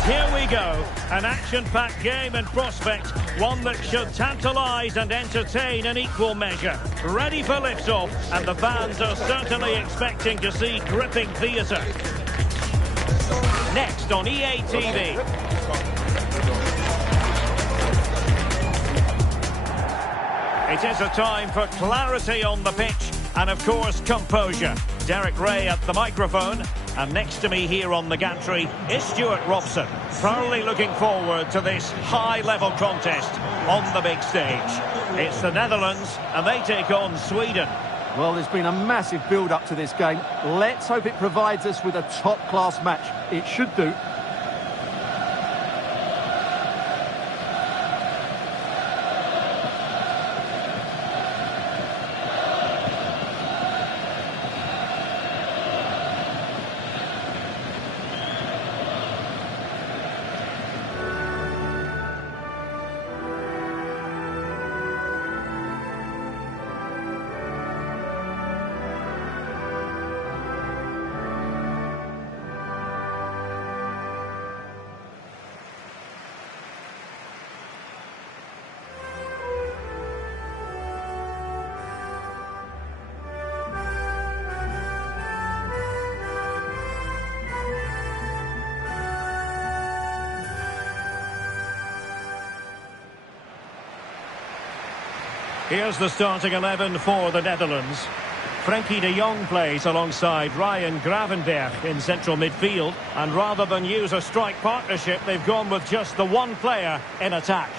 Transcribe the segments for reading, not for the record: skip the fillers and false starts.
And here we go, an action-packed game in prospect, one that should tantalise and entertain in equal measure. Ready for liftoff, and the fans are certainly expecting to see gripping theatre. Next on EA TV. It is a time for clarity on the pitch and, of course, composure. Derek Ray at the microphone, and next to me here on the gantry is Stuart Robson. Thoroughly looking forward to this high-level contest on the big stage. It's the Netherlands, and they take on Sweden. Well, there's been a massive build-up to this game. Let's hope it provides us with a top-class match. It should do. Here's the starting 11 for the Netherlands. Frenkie de Jong plays alongside Ryan Gravenberch in central midfield. And rather than use a strike partnership, they've gone with just the one player in attack.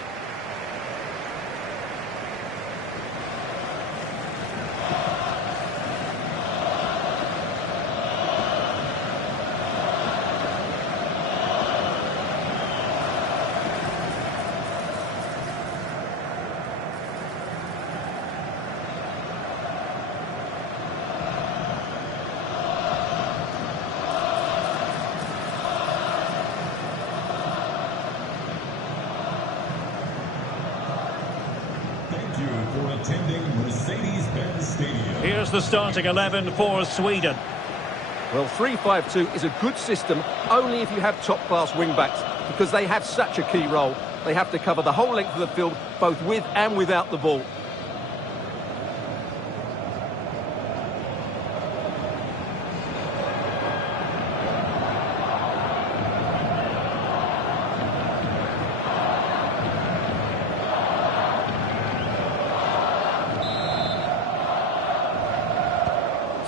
Here's the starting 11 for Sweden. Well, 3-5-2 is a good system only if you have top-class wing-backs, because they have such a key role. They have to cover the whole length of the field, both with and without the ball.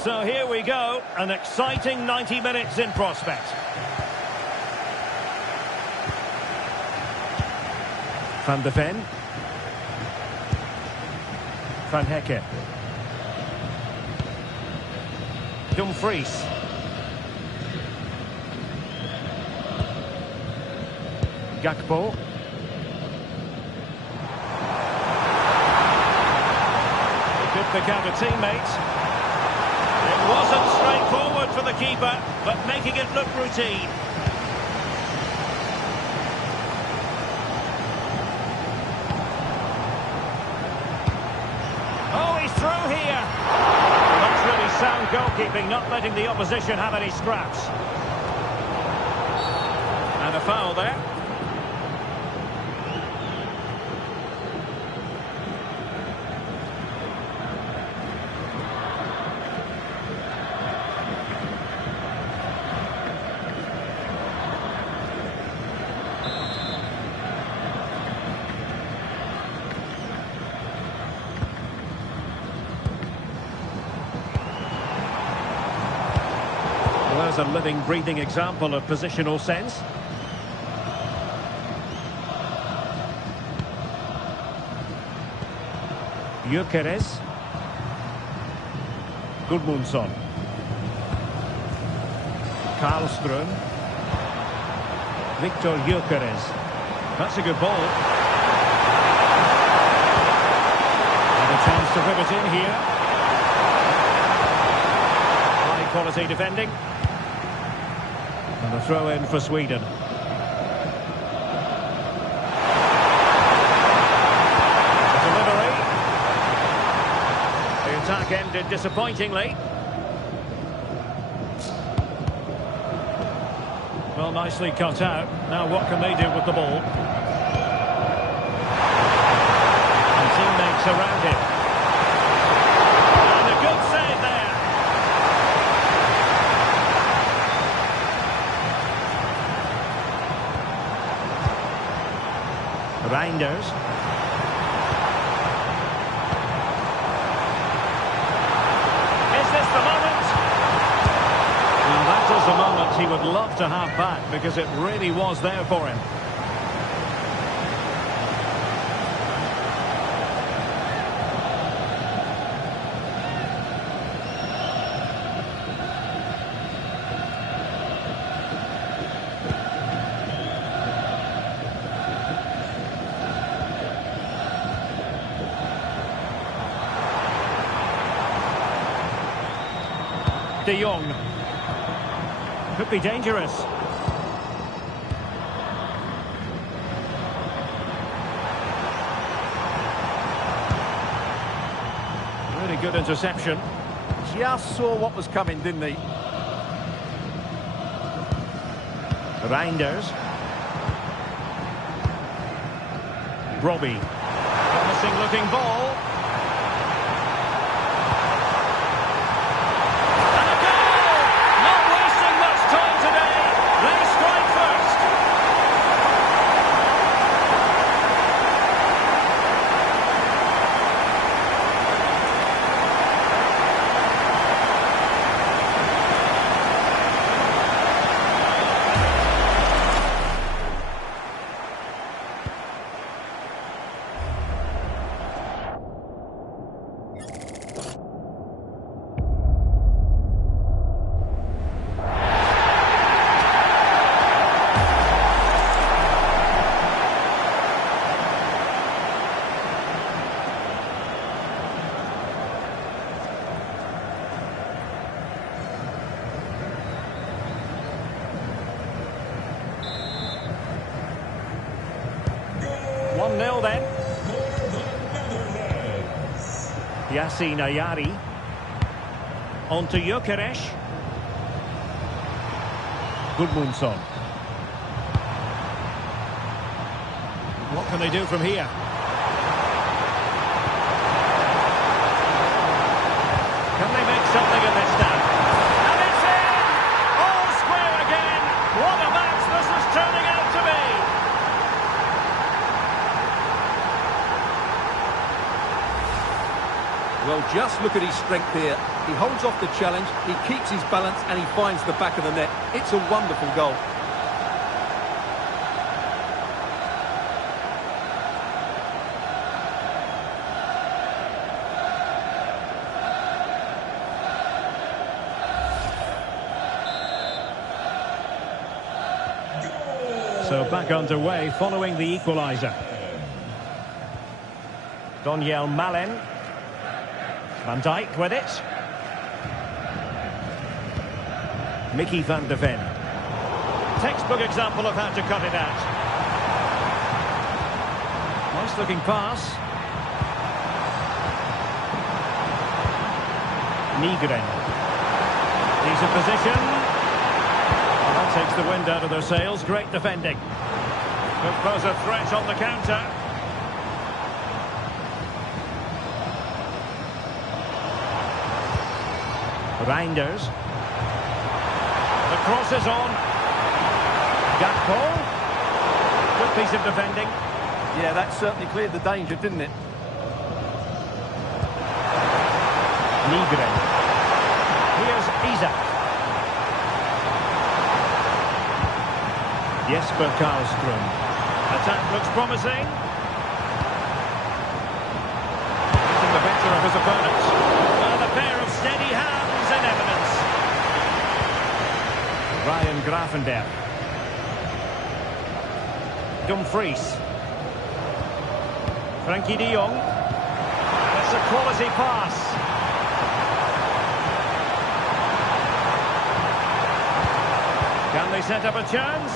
So here we go, an exciting 90 minutes in prospect. Van de Ven. Van Hekke. Dumfries. Gakpo. He could pick out a teammate. It wasn't straightforward for the keeper, but making it look routine. Oh, he's through here. That's really sound goalkeeping, not letting the opposition have any scraps. And a foul there. There's a living, breathing example of positional sense. Gyökeres. Gudmundsson. Karlström. Victor Gyökeres. That's a good ball. And a chance to rip it in here. High quality defending. And a throw in for Sweden. The delivery. The attack ended disappointingly. Well, nicely cut out. Now what can they do with the ball? And teammates around him. And a good save there. Reinders. Is this the moment? And that is the moment he would love to have back, because it really was there for him. De Jong. Could be dangerous. Really good interception. Just saw what was coming, didn't he? Reinders. Robbie. Promising looking ball. Nil then. Yasin Ayari. On to Gyökeres. Gudmundsson. What can they do from here? Can they make something of this now? And it's in! All square again! What a match this is turning out to be! Well, just look at his strength here. He holds off the challenge, he keeps his balance, and he finds the back of the net. It's a wonderful goal. So back underway following the equaliser. Daniel Malen. Van Dijk with it. Mickey van de Ven. Textbook example of how to cut it out. Nice looking pass. Nygren. Decent position. Well, that takes the wind out of their sails. Great defending. Could pose a threat on the counter. Reinders. The cross is on. Gakpo. Good piece of defending. Yeah, that certainly cleared the danger, didn't it? Nygren. Here's Isak. Jesper Karlström. Attack looks promising. Getting the better of his opponents. And a pair of steady hands in evidence. Ryan Gravenberch. Dumfries. Frankie de Jong. That's a quality pass. Can they set up a chance?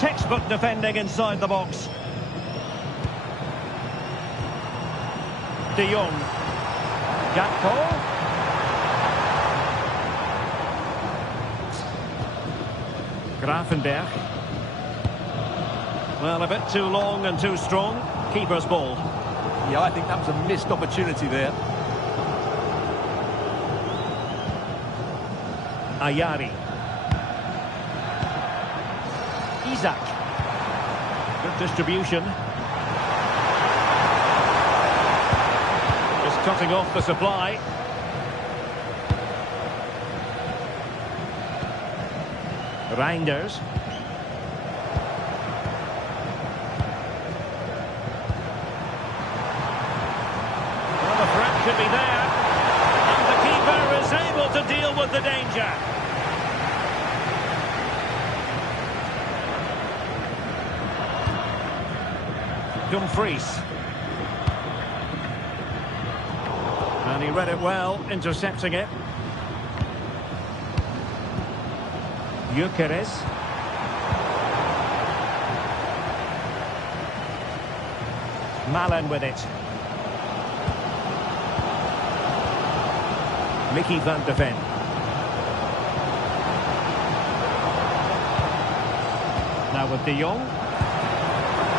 Textbook defending inside the box. De Jong. Gakpo. Grafenberg. Well, a bit too long and too strong. Keeper's ball. Yeah, I think that was a missed opportunity there. Ayari. Isak. Good distribution. Just cutting off the supply. Reinders. Well, the threat could be there. And the keeper is able to deal with the danger. Dumfries. And he read it well, intercepting it. Gyökeres. Malen with it. Mickey van de Ven. Now with De Jong.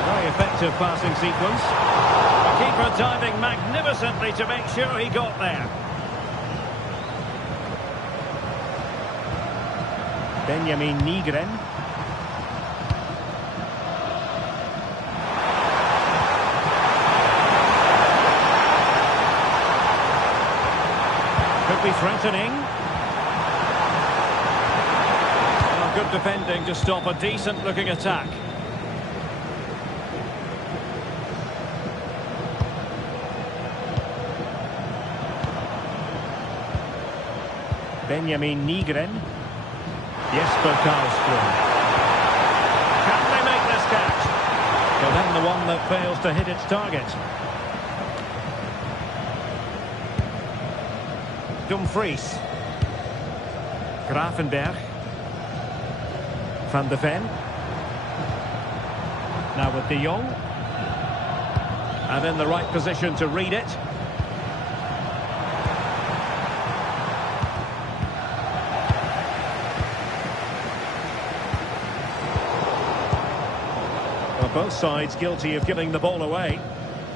Very effective passing sequence. The keeper diving magnificently to make sure he got there. Benjamin Nygren. Could be threatening. Well, good defending to stop a decent-looking attack. Benjamin Nygren. Jesper Karlström. Can they make this catch? But then the one that fails to hit its target. Dumfries. Grafenberg. Van de Ven. Now with De Jong. And in the right position to read it. Both sides guilty of giving the ball away.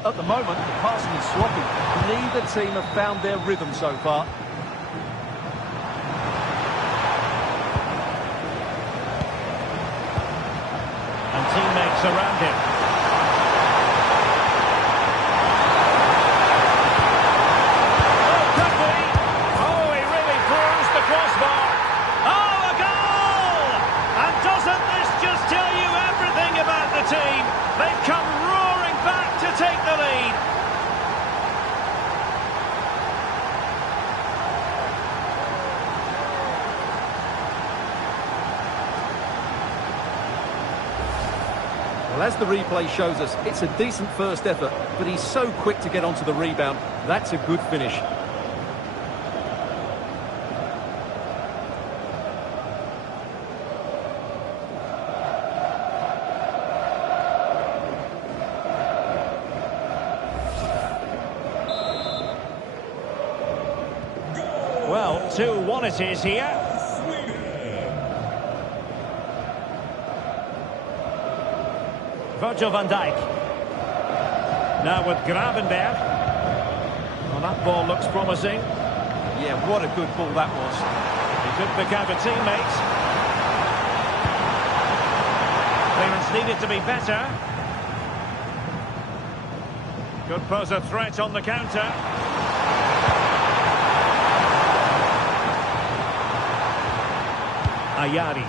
At the moment, the passing is sloppy. Neither team have found their rhythm so far. And teammates around him. Oh, could be! Oh, he really bruised the crossbar. Oh, a goal! And doesn't this just tell you everything about the team? They've come roaring back to take the lead. Well, as the replay shows us, it's a decent first effort, but he's so quick to get onto the rebound. That's a good finish. Well, 2-1 it is here. Virgil van Dijk. Now with Gravenberg. Well, that ball looks promising. Yeah, what a good ball that was. He could pick out a teammate. Clearance needed to be better. Could pose a threat on the counter. Ayari.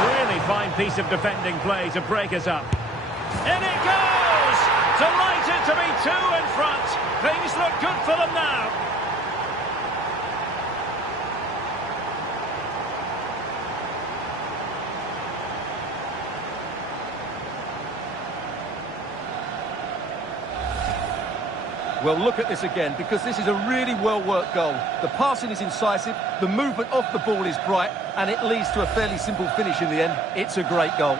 Really fine piece of defending play to break us up. In it goes! Delighted to be two in front. Things look good for them now. Well, look at this again, because this is a really well-worked goal. The passing is incisive, the movement off the ball is bright, and it leads to a fairly simple finish in the end. It's a great goal.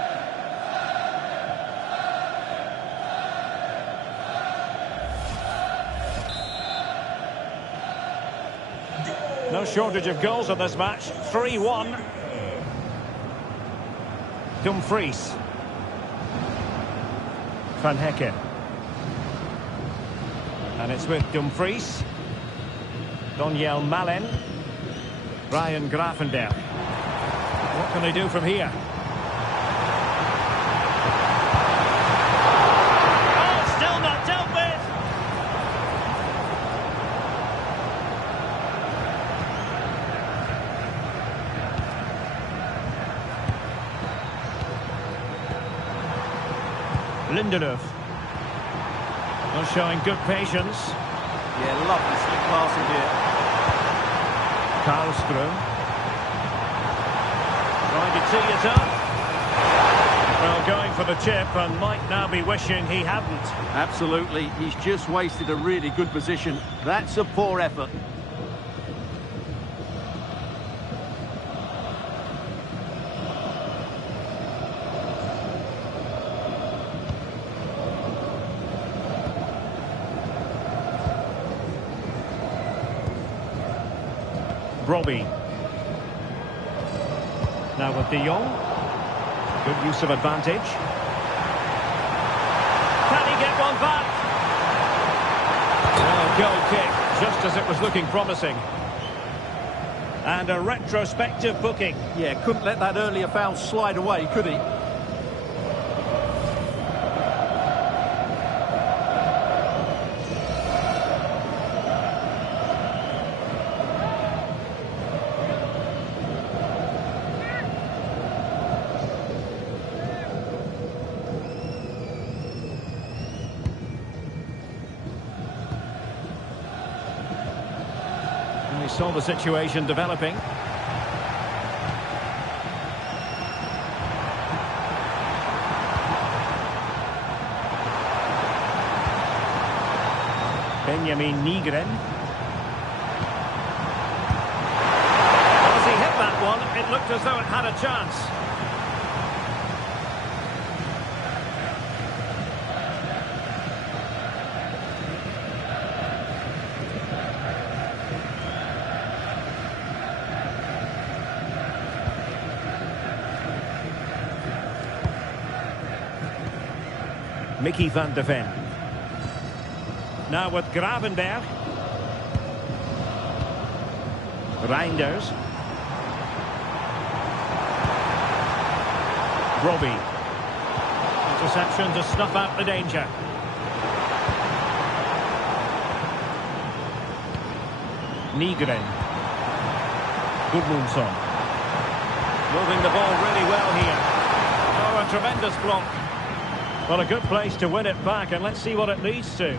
No shortage of goals in this match. 3-1. Dumfries. Van Hecke. And it's with Dumfries. Daniel Malen. Ryan Gravenberch. What can they do from here? Oh, still not dealt with. Lindelöf. Not showing good patience. Yeah, lovely slick passing here. Karlström. Trying to tee it up. Well, going for the chip and might now be wishing he hadn't. Absolutely, he's just wasted a really good position. That's a poor effort. Robbie. Now with De Jong. Good use of advantage. Can he get one back? Well, goal kick, just as it was looking promising. And a retrospective booking. Yeah, couldn't let that earlier foul slide away, could he? We saw the situation developing. Benjamin Nygren. As he hit that one, it looked as though it had a chance. Mickey van de Ven. Now with Gravenberch. Reinders. Robbie. Interception to snuff out the danger. Nygren. Gudmundsson. Moving the ball really well here. Oh, a tremendous block. Well, a good place to win it back, and let's see what it leads to.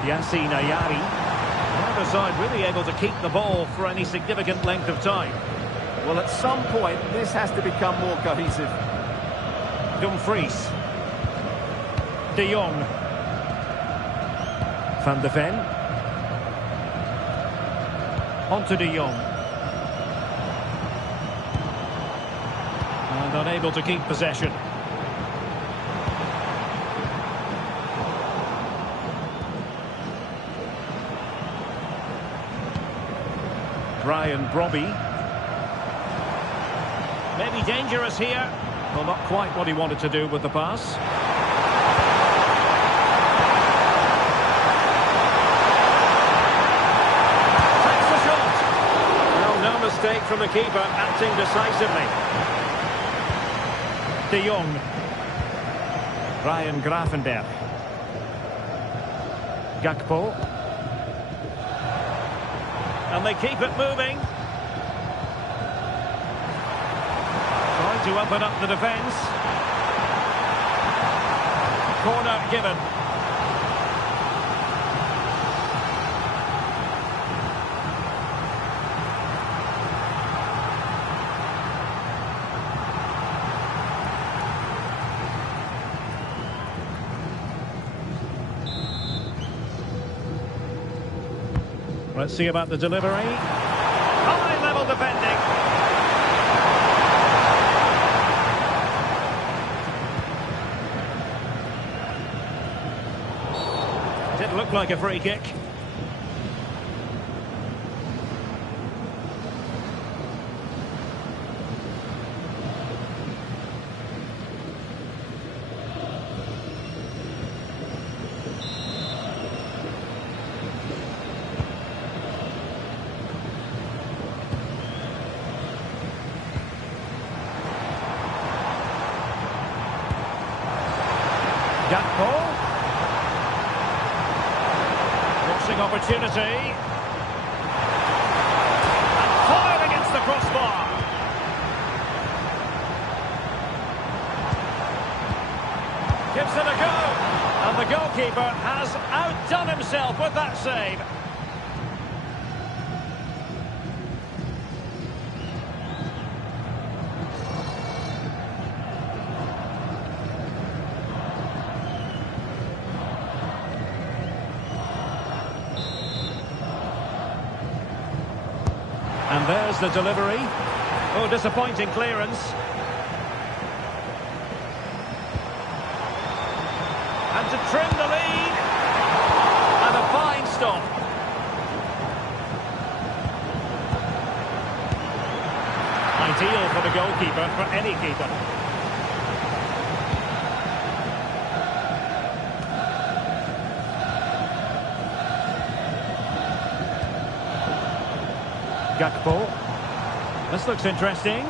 Yassine Ayari. Neither side really able to keep the ball for any significant length of time. Well, at some point, this has to become more cohesive. Dumfries. De Jong. Van de Ven. On to De Jong. And unable to keep possession. Brian Brobby. Maybe dangerous here. Well, not quite what he wanted to do with the pass. Takes the shot. Well, no mistake from the keeper, acting decisively. De Jong. Ryan Gravenberch. Gakpo. And they keep it moving. Trying to open up the defence. Corner given. Let's see about the delivery. High level defending. Didn't look like a free kick. Gakpo. Crossing opportunity. And fired against the crossbar. Gives it a go. And the goalkeeper has outdone himself with that save. And there's the delivery. Oh, disappointing clearance. And to trim the lead. And a fine stop. Ideal for the goalkeeper, for any keeper. Gakpo. This looks interesting.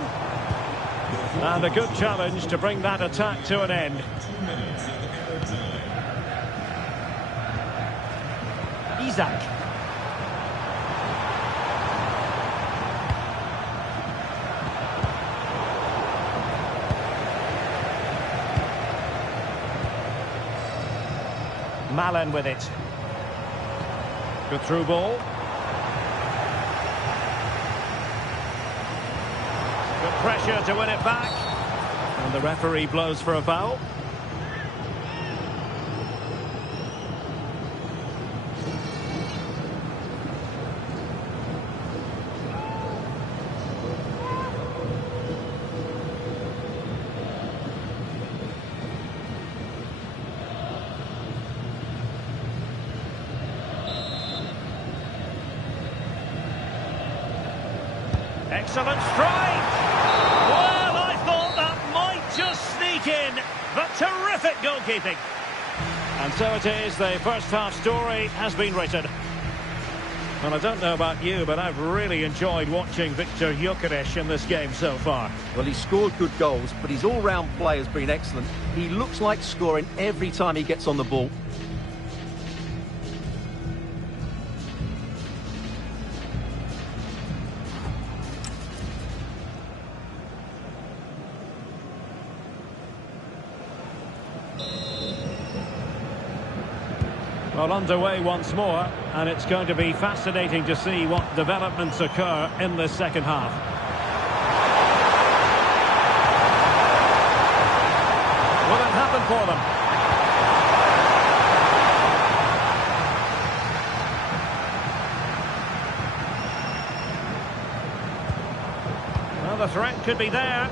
And a good challenge to bring that attack to an end. Isaac. Malen with it. Good through ball. Good pressure to win it back. And the referee blows for a foul. Excellent strike! Well, I thought that might just sneak in, but terrific goalkeeping. And so it is, the first half story has been written. Well, I don't know about you, but I've really enjoyed watching Viktor Gyökeres in this game so far. Well, he's scored good goals, but his all-round play has been excellent. He looks like scoring every time he gets on the ball. Well, underway once more, and it's going to be fascinating to see what developments occur in this second half. Will it happen for them? Well, the threat could be there.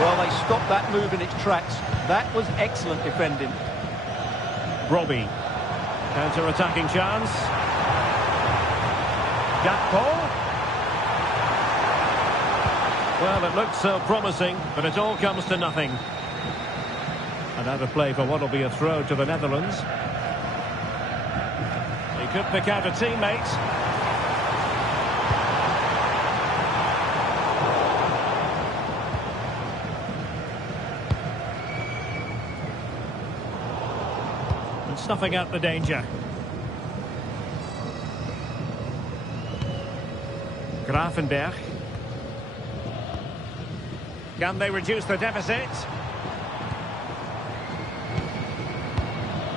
Well, they stopped that move in its tracks. That was excellent defending. Robbie. Counter-attacking chance. Gakpo. Well, it looked so promising, but it all comes to nothing. And out of play for what will be a throw to the Netherlands. He could pick out a teammate. Snuffing out the danger. Gravenberg. Can they reduce the deficit?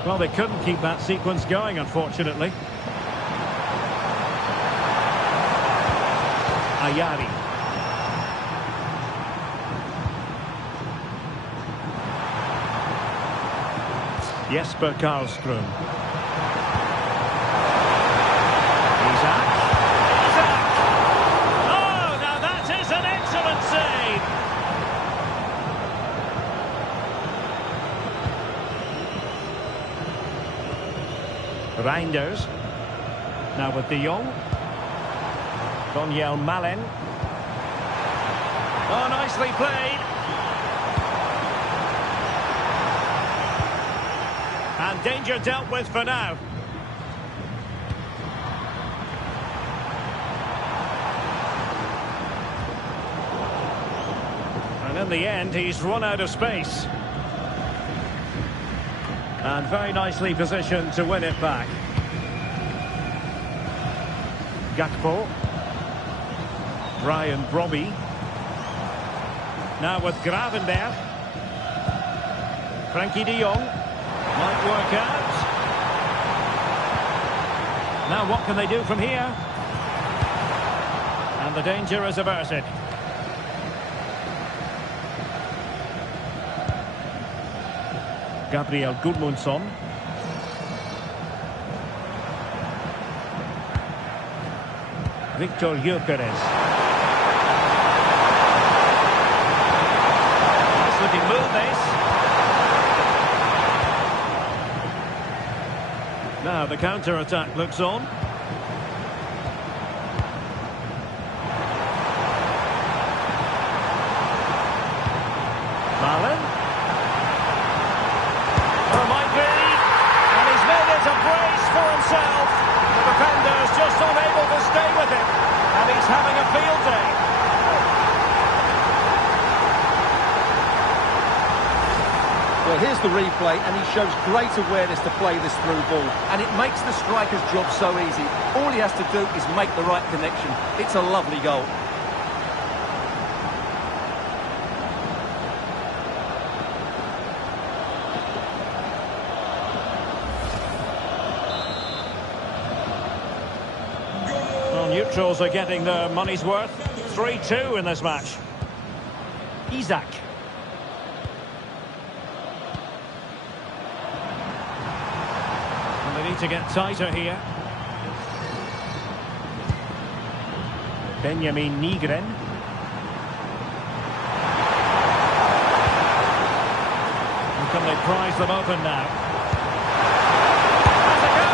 Well, they couldn't keep that sequence going, unfortunately. Ayari. Jesper Karlström. Isaac. Oh, now that is an excellent save. Reinders. Now with De Jong. Daniel Malen. Oh, nicely played. And danger dealt with for now. And in the end, he's run out of space. And very nicely positioned to win it back. Gakpo. Brian Brobby. Now with Gravenberg. Frankie de Jong. Might work out. Now what can they do from here? And the danger is averted. Gabriel Gudmundsson. Victor Gyökeres. Nice looking move, this. Now the counter-attack looks on. Malen. There might be. And he's made it a brace for himself. The defender's just unable to stay with him. And he's having a field day. Well, here's the replay, and he shows great awareness to play this through ball. And it makes the striker's job so easy. All he has to do is make the right connection. It's a lovely goal. Well, neutrals are getting their money's worth. 3-2 in this match. Isak. And they need to get tighter here. Benjamin Nygren. And can they prize them open now? Has a go!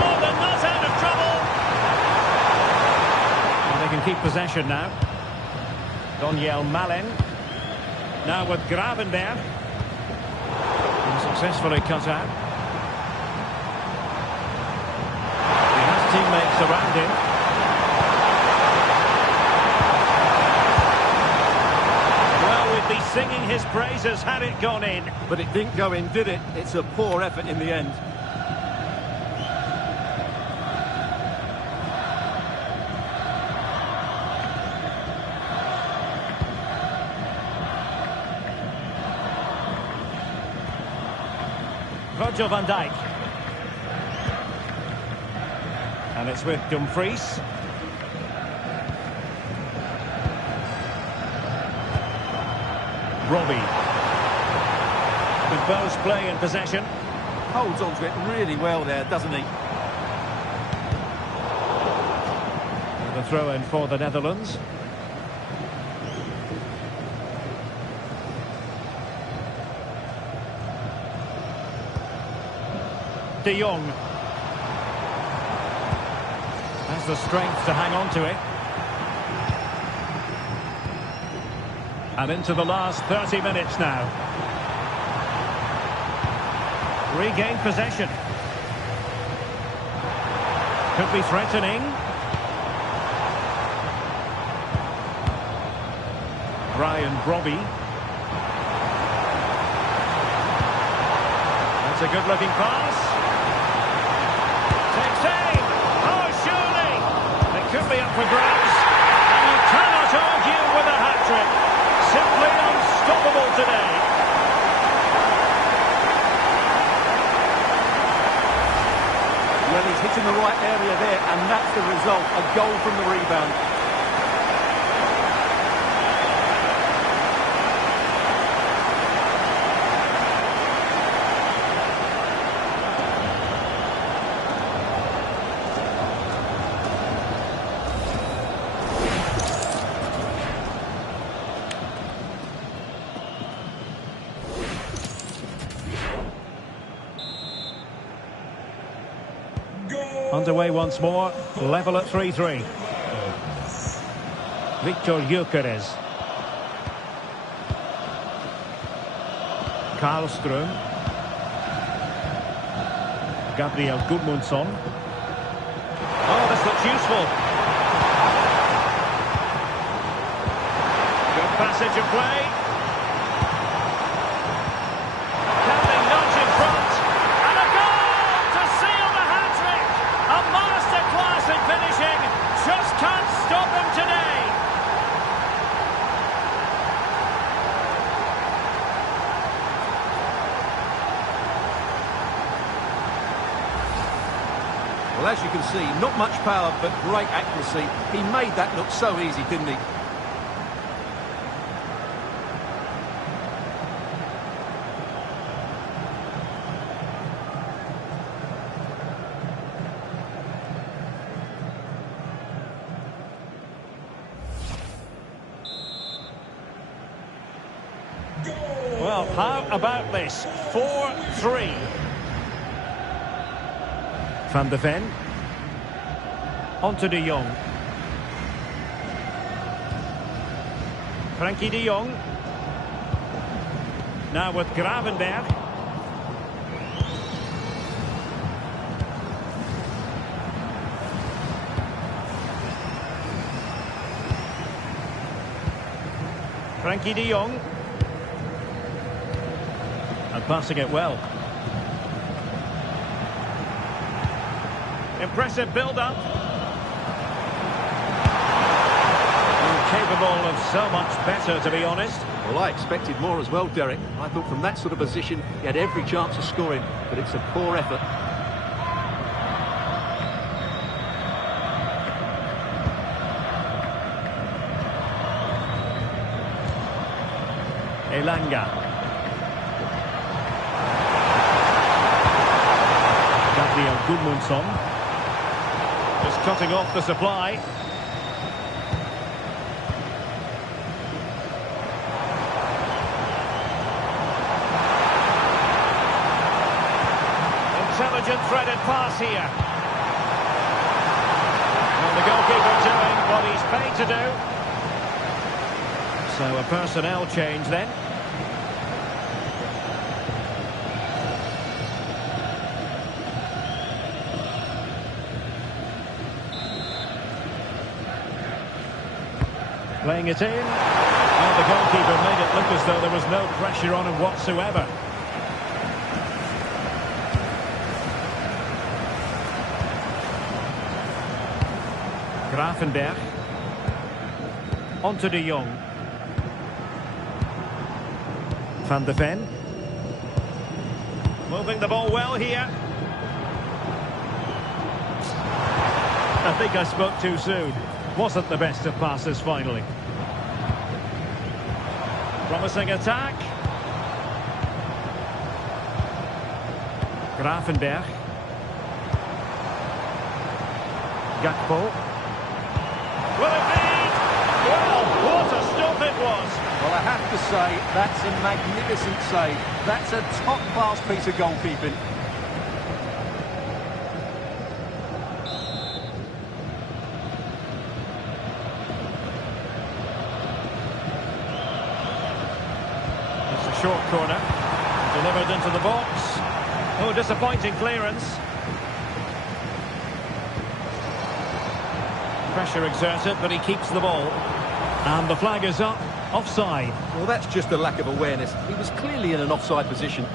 Oh, they're not out of trouble! And they can keep possession now. Daniel Malen. Now with Gravenberg. And successfully cut out. He has teammates around him. Be singing his praises had it gone in. But it didn't go in, did it? It's a poor effort in the end. Virgil van Dijk. And it's with Dumfries. Robbie. With Bo's play in possession. Holds on to it really well there, doesn't he? And the throw-in for the Netherlands. De Jong. Has the strength to hang on to it. And into the last 30 minutes now. Regained possession. Could be threatening. Brian Brobby. That's a good-looking pass. Takes aim. Oh, surely. It could be up for grabs. And you cannot argue with a hat-trick. Simply unstoppable today. Well, he's hitting the right area there, and that's the result. A goal from the rebound. Underway once more, level at 3-3. Victor Gyökeres. Karlström. Gabriel Gudmundsson. Oh, this looks useful. Good passage of play. Can they nudge in front? And a goal to seal the hat-trick! A masterclass in finishing. Just can't stop them today. Well, as you can see, not much power, but great accuracy. He made that look so easy, didn't he? Well, how about this? 4-3. Van de Ven. On to De Jong. Frankie De Jong. Now with Gravenberg. Frankie De Jong. And passing it well. Impressive build-up. Capable of so much better, to be honest. Well, I expected more as well, Derek. I thought from that sort of position, he had every chance of scoring, but it's a poor effort. Elanga. Gabriel Gudmundsson. Just cutting off the supply. Intelligent threaded pass here. And the goalkeeper doing what he's paid to do. So a personnel change then. Playing it in. Oh, the goalkeeper made it look as though there was no pressure on him whatsoever. Gravenberg. On to De Jong. Van de Ven. Moving the ball well here. I think I spoke too soon. Wasn't the best of passes finally. Promising attack. Gravenberg. Gakpo. Will it be? Well, what a stop it was. Well, I have to say, that's a magnificent save. That's a top-class piece of goalkeeping. Short corner, delivered into the box. Oh, disappointing clearance. Pressure exerted, but he keeps the ball. And the flag is up, offside. Well, that's just a lack of awareness. He was clearly in an offside position.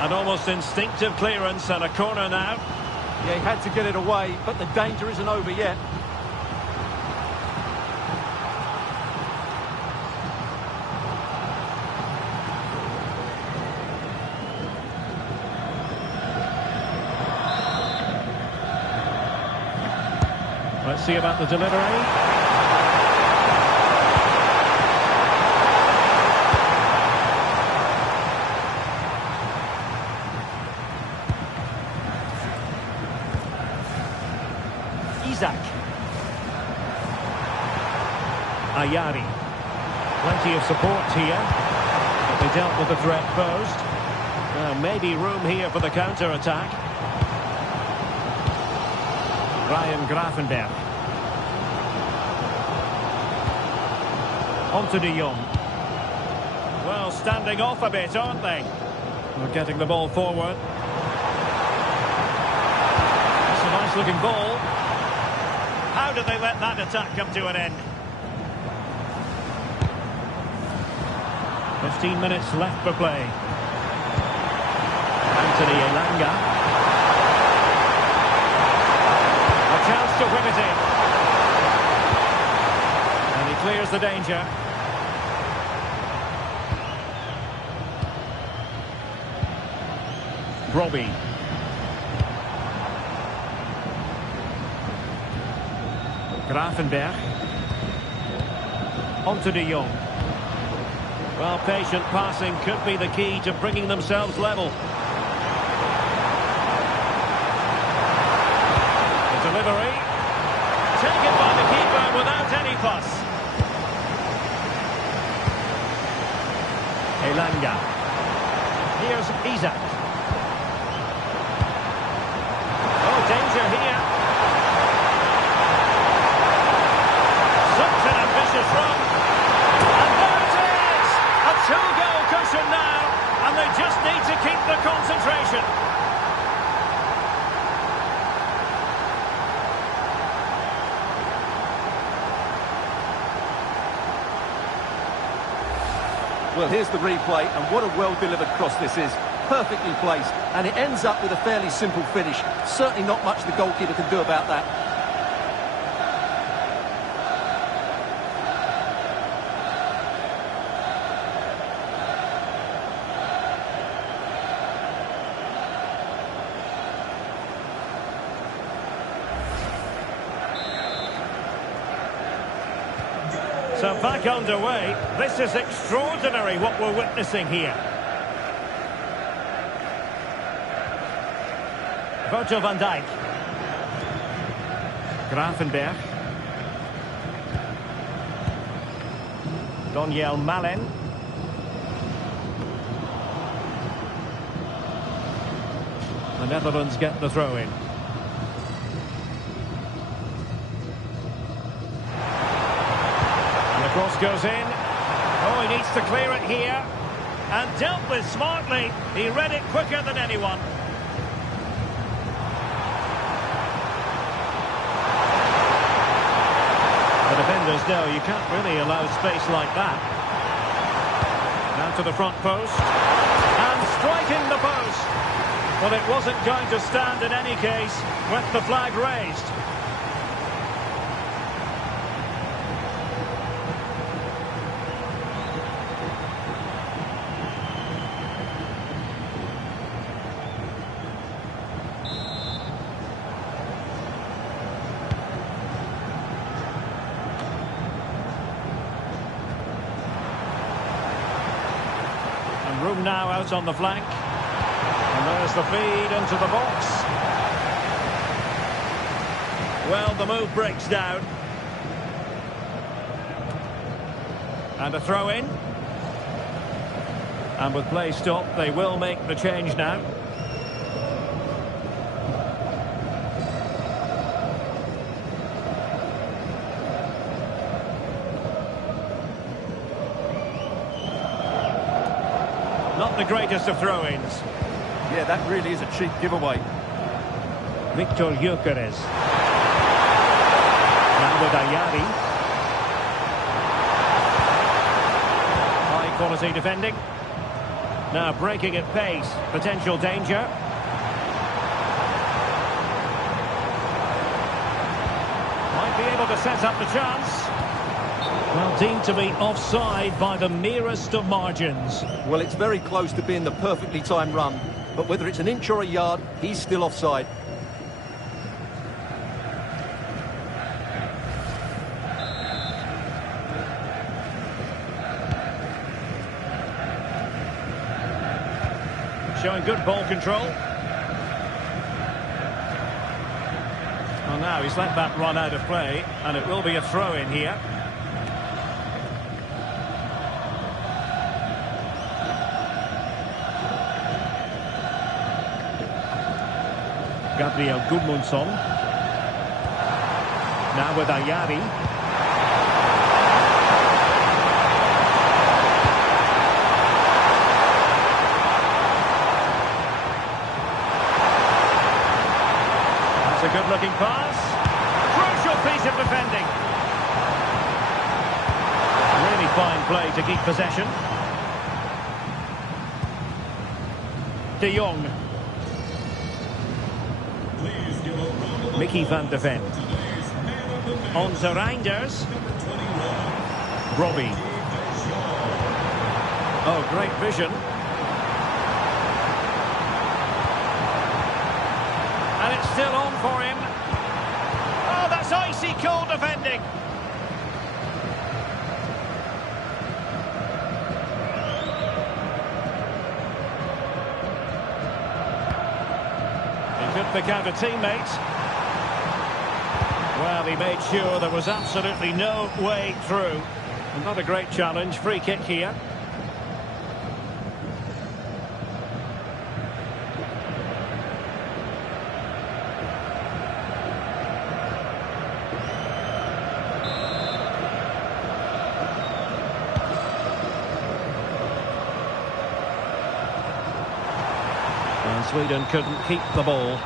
An almost instinctive clearance and a corner now. Yeah, he had to get it away, but the danger isn't over yet. Let's see about the delivery. Ayari. Plenty of support here. But they dealt with the threat posed. Now maybe room here for the counter-attack. Ryan Gravenberch. On to De Jong. Well, standing off a bit, aren't they? We're getting the ball forward. That's a nice-looking ball. How did they let that attack come to an end? 15 minutes left for play. Anthony Elanga. A chance to whip it in. And he clears the danger. Robbie. Gravenberch. On to De Jong. Well, patient passing could be the key to bringing themselves level. The delivery. Taken by the keeper without any fuss. Elanga. Here's Isak. Oh, danger here. Such an ambitious run. And there it is! A two-goal cushion now, and they just need to keep the concentration. Well, here's the replay, and what a well-delivered cross this is. Perfectly placed, and it ends up with a fairly simple finish. Certainly not much the goalkeeper can do about that. So back underway. This is extraordinary what we're witnessing here. Virgil van Dijk. Gravenberch. Daniel Malen. The Netherlands get the throw in. And the cross goes in. Oh, he needs to clear it here. And dealt with smartly. He read it quicker than anyone. The defenders know you can't really allow space like that. Now to the front post. And striking the post. But it wasn't going to stand in any case with the flag raised. Room now out on the flank. And there's the feed into the box. Well, the move breaks down. And a throw in. And with play stopped, they will make the change now. Not the greatest of throw-ins. Yeah, that really is a cheap giveaway. Victor Gyökeres. Now with Ayari. High quality defending. Now breaking at pace. Potential danger. Might be able to set up the chance. Well, deemed to be offside by the merest of margins. Well, it's very close to being the perfectly timed run, but whether it's an inch or a yard, he's still offside. Showing good ball control. Well, now he's let that run out of play, and it will be a throw-in here. Gabriel Gudmundsson. Now with Ayari. That's a good-looking pass. Crucial piece of defending. Really fine play to keep possession. De Jong. Mickey van de Ven. On to Reinders. Robbie. Oh, great vision. And it's still on for him. Oh, that's icy cold defending. He couldn't pick out a teammate. Well, he made sure there was absolutely no way through. Not a great challenge. Free kick here. And Sweden couldn't keep the ball.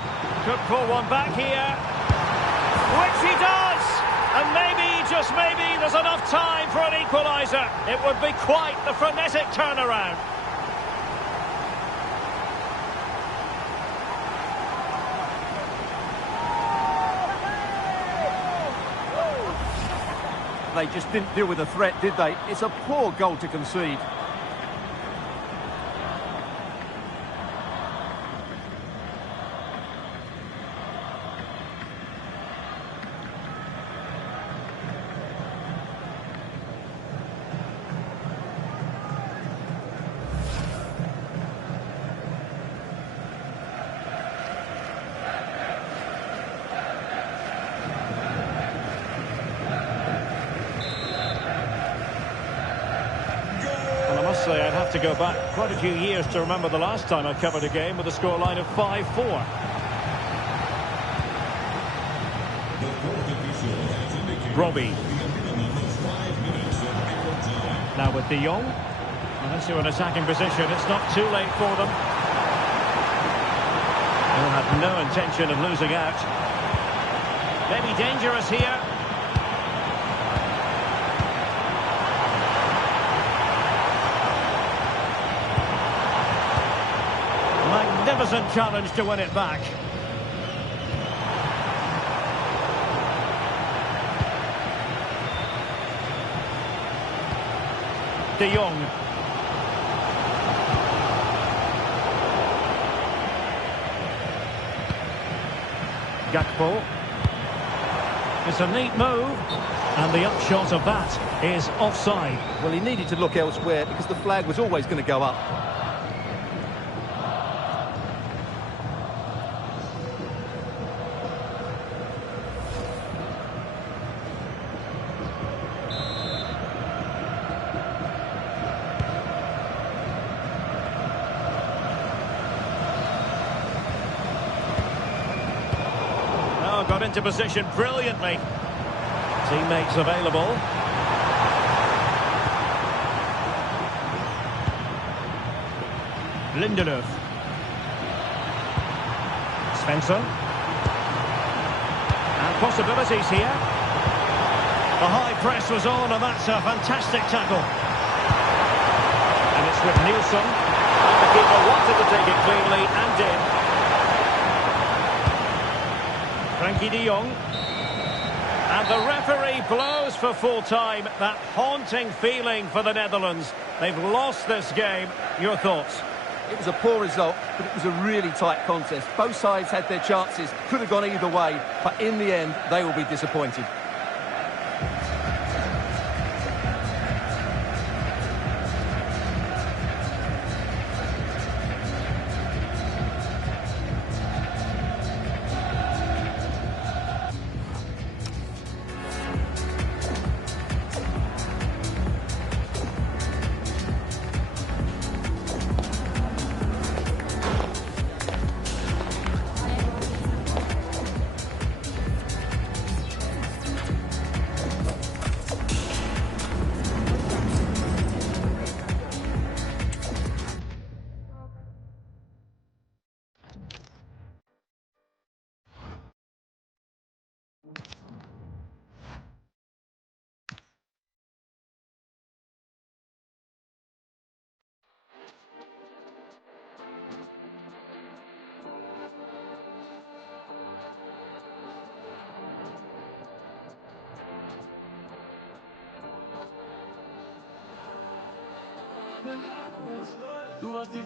Could pull one back here. Which he does! And maybe, just maybe, there's enough time for an equaliser. It would be quite the frenetic turnaround. They just didn't deal with the threat, did they? It's a poor goal to concede. I'd have to go back quite a few years to remember the last time I covered a game with a scoreline of 5-4. Robbie. Now with De Jong. Unless you're in attacking position, it's not too late for them. They'll have no intention of losing out. Maybe dangerous here. Magnificent challenge to win it back. De Jong. Gakpo. It's a neat move. And the upshot of that is offside. Well, he needed to look elsewhere because the flag was always going to go up. Got into position brilliantly. Teammates available. Lindelöf. Svensson. And possibilities here. The high press was on, and that's a fantastic tackle. And it's with Nilsson. And the keeper wanted to take it cleanly and did. Frankie de Jong. And the referee blows for full time. That haunting feeling for the Netherlands. They've lost this game. Your thoughts? It was a poor result, but it was a really tight contest. Both sides had their chances, could have gone either way, but in the end, they will be disappointed. Du warst die